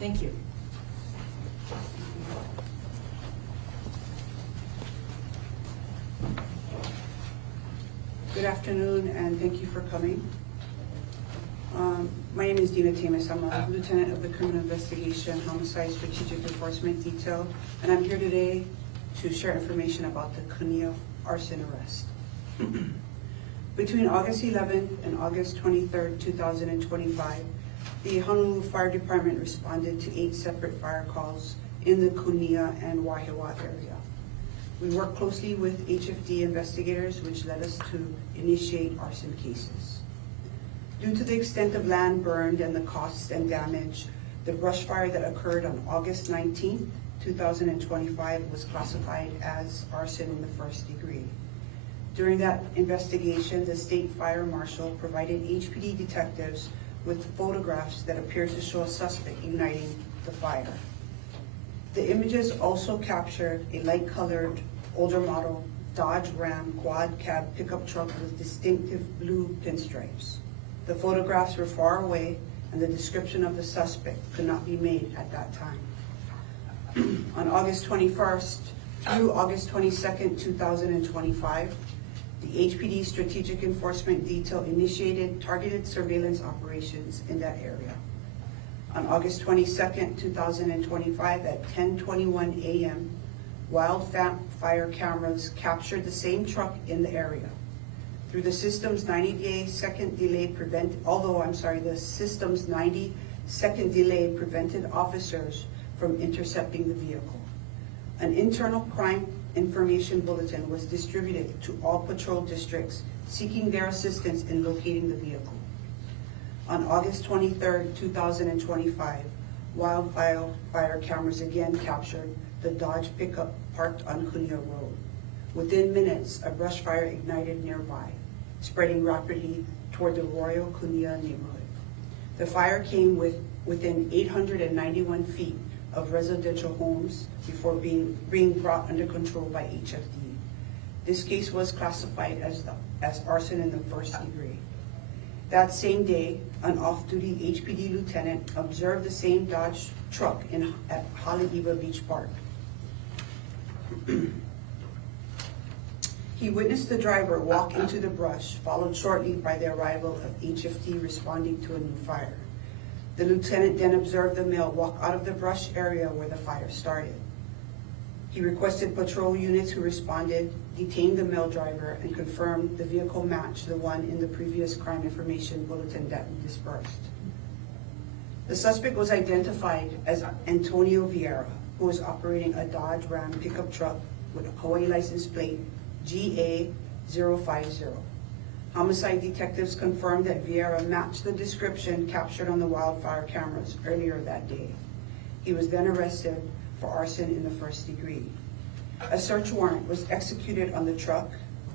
Thank you. Good afternoon, and thank you for coming. My name is Dina Tamis. I'm a lieutenant of the Criminal Investigation Homicide Strategic Enforcement Detail, and I'm here today to share information about the Kunia arson arrest. Between August 11th and August 23rd, 2025, the Honolulu Fire Department responded to 8 separate fire calls in the Kunia and Wahiawa area. We worked closely with HPD investigators, which led us to initiate arson cases. Due to the extent of land burned and the costs and damage, the brush fire that occurred on August 19, 2025 was classified as arson in the first degree. During that investigation, the State Fire Marshal provided HPD detectives with photographs that appeared to show a suspect igniting the fire. The images also captured a light-colored, older model Dodge Ram quad cab pickup truck with distinctive blue pinstripes. The photographs were far away, and the description of the suspect could not be made at that time. On August 21st through August 22nd, 2025, the HPD Strategic Enforcement Detail initiated targeted surveillance operations in that area. On August 22nd, 2025 at 10:21 a.m., wildfire cameras captured the same truck in the area. Through the system's 90-second delay the system's 90-second delay prevented officers from intercepting the vehicle. An internal crime information bulletin was distributed to all patrol districts seeking their assistance in locating the vehicle. On August 23rd, 2025, wildfire cameras again captured the Dodge pickup parked on Kunia Road. Within minutes, a brush fire ignited nearby, spreading rapidly toward the Royal Kunia neighborhood. The fire came within 891 feet of residential homes before being brought under control by HPD. This case was classified as arson in the first degree. That same day, an off-duty HPD lieutenant observed the same Dodge truck at Haleiwa Beach Park. He witnessed the driver walk into the brush, followed shortly by the arrival of HPD responding to a new fire. The lieutenant then observed the male walk out of the brush area where the fire started. He requested patrol units who responded, detained the male driver, and confirmed the vehicle matched the one in the previous crime information bulletin that we dispersed. The suspect was identified as Antonio Vierra, who was operating a Dodge Ram pickup truck with a Hawaii license plate GA050. Homicide detectives confirmed that Vierra matched the description captured on the wildfire cameras earlier that day. He was then arrested for arson in the first degree. A search warrant was executed on the truck,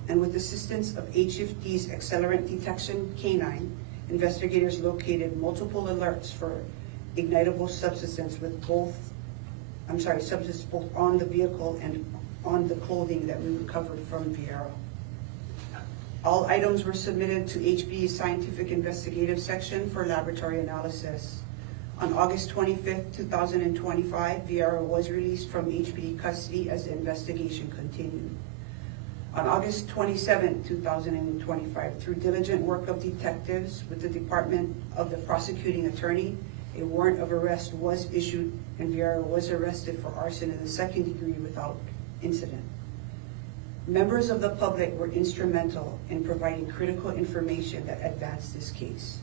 and with assistance of HPD's accelerant detection canine, investigators located multiple alerts for ignitable substances both on the vehicle and on the clothing that we recovered from Vierra. All items were submitted to HPD's Scientific Investigative Section for laboratory analysis. On August 25th, 2025, Vierra was released from HPD custody as the investigation continued. On August 27th, 2025, through diligent work of detectives with the Department of the Prosecuting Attorney, a warrant of arrest was issued and Vierra was arrested for arson in the second degree without incident. Members of the public were instrumental in providing critical information that advanced this case.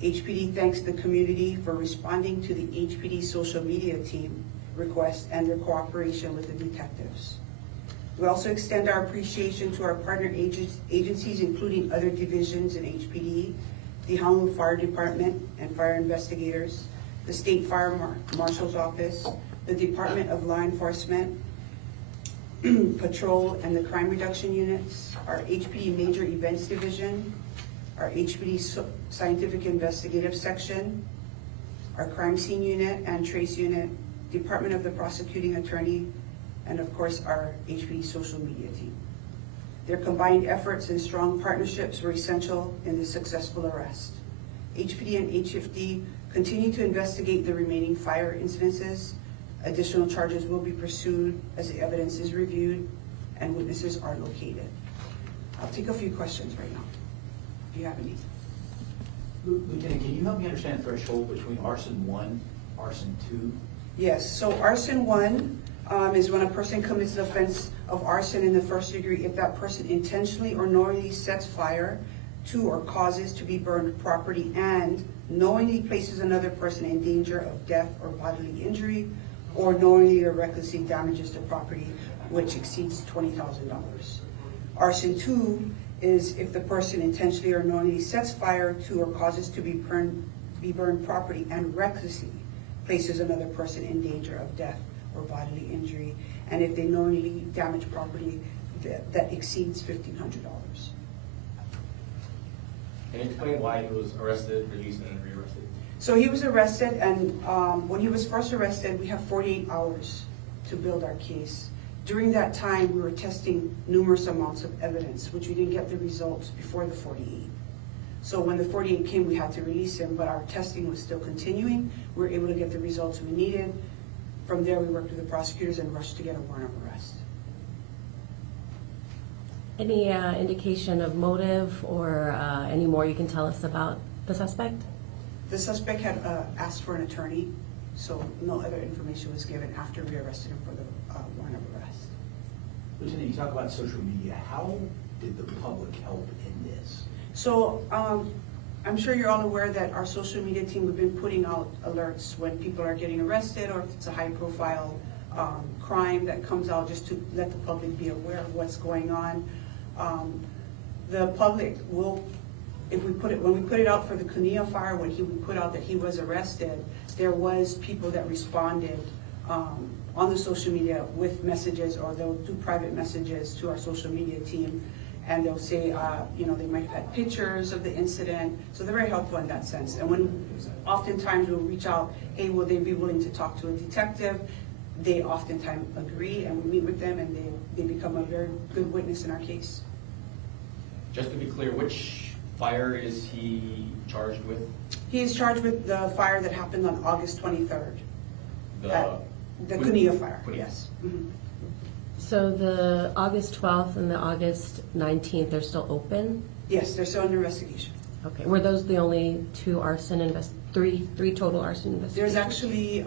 HPD thanks the community for responding to the HPD social media team request and their cooperation with the detectives. We also extend our appreciation to our partner agencies, including other divisions in HPD, the Honolulu Fire Department and fire investigators, the State Fire Marshal's Office, the Department of Law Enforcement, Patrol and the Crime Reduction Units, our HPD Major Events Division, our HPD Scientific Investigative Section, our Crime Scene Unit and Trace Unit, Department of the Prosecuting Attorney, and of course our HPD Social Media team. Their combined efforts and strong partnerships were essential in the successful arrest. HPD and HFD Continue to investigate the remaining fire incidences. Additional charges will be pursued as the evidence is reviewed and witnesses are located. I'll take a few questions right now, if you have any. Lieutenant, can you help me understand the threshold between arson 1, arson 2? Yes, so arson 1 is when a person commits the offense of arson in the first degree if that person intentionally or knowingly sets fire to or causes to be burned property and knowingly places another person in danger of death or bodily injury, or knowingly or recklessly damages the property which exceeds $20,000. Arson 2 is if the person intentionally or knowingly sets fire to or causes to be burned property and recklessly places another person in danger of death or bodily injury, and if they knowingly damage property that exceeds $1,500. Can you explain why he was arrested, released, and re-arrested? So he was arrested, and when he was first arrested, we have 48 hours to build our case. During that time, we were testing numerous amounts of evidence, which we didn't get the results before the 48. So when the 48 came, we had to release him, but our testing was still continuing. We were able to get the results we needed. From there, we worked with the prosecutors and rushed to get a warrant of arrest. Any indication of motive or any more you can tell us about the suspect? The suspect had asked for an attorney, so no other information was given after we arrested him for the warrant of arrest. Lieutenant, you talk about social media. How did the public help in this? So I'm sure you're all aware that our social media team, we've been putting out alerts when people are getting arrested or if it's a high profile crime that comes out, just to let the public be aware of what's going on. The public will, when we put it out for the Kunia fire, when we put out that he was arrested, there was people that responded on the social media with messages, or they'll do private messages to our social media team, and they'll say, they might have had pictures of the incident, so they're very helpful in that sense. And when oftentimes we'll reach out, hey, will they be willing to talk to a detective? They oftentimes agree, and we meet with them, and they become a very good witness in our case. Just to be clear, which fire is he charged with? He is charged with the fire that happened on August 23rd. The Kunia fire, Kunia. yes. Mm-hmm. So the August 12th and the August 19th, they're still open? Yes, they're still under investigation. Okay, were those the only three total arson investigations? There's actually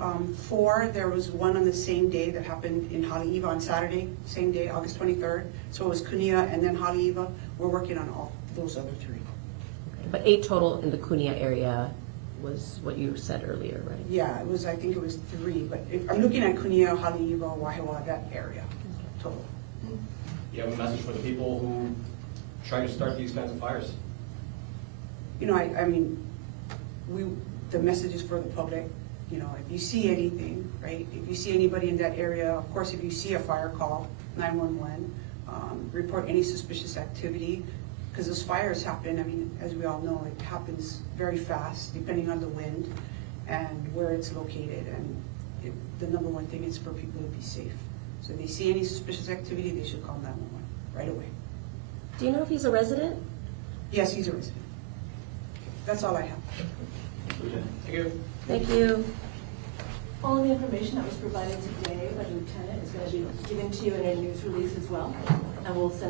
4. There was one on the same day that happened in Haleiwa on Saturday, same day, August 23rd. So it was Kunia and then Haleiwa. We're working on all those other 3. Okay, but 8 total in the Kunia area was what you said earlier, right? Yeah, I think it was 3, but if I'm looking at Kunia, Haleiwa, Wahiawa, that area, total. You have a message for the people who try to start these kinds of fires? The message is for the public. If you see anything, right? If you see anybody in that area, of course, if you see a fire, call 911. Report any suspicious activity, because those fires happen. As we all know, it happens very fast, depending on the wind and where it's located. And the number one thing is for people to be safe. So if they see any suspicious activity, they should call 911 right away. Do you know if he's a resident? Yes, he's a resident. That's all I have. Lieutenant? Thank you. Thank you. All the information that was provided today by the lieutenant is going to be given to you in a news release as well, and we'll send